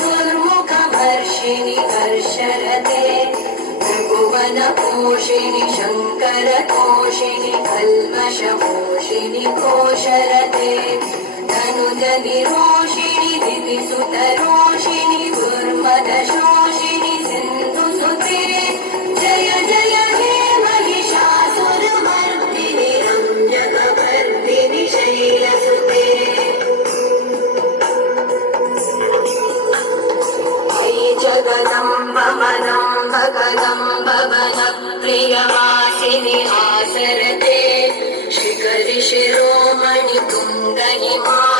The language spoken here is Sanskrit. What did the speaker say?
दुर्मुखवर्षिणि हर्षरते त्रिभुवनपोषिणि शङ्करतोषिणि कल्मषपोषिणि घोषरते तनुजनिरोषिणि दितिसुतरोषिणि दुर्मदशोषिणि सिन्धुसुते जय जय हे महिषासुरमर्दिनि रम्यकवर्दिनि शैलसुते जगदम्ब मदम्ब कदम्ब वनप्रियवासिनि आसरते शिखरि शिरोमणि तुङ्ग हिमा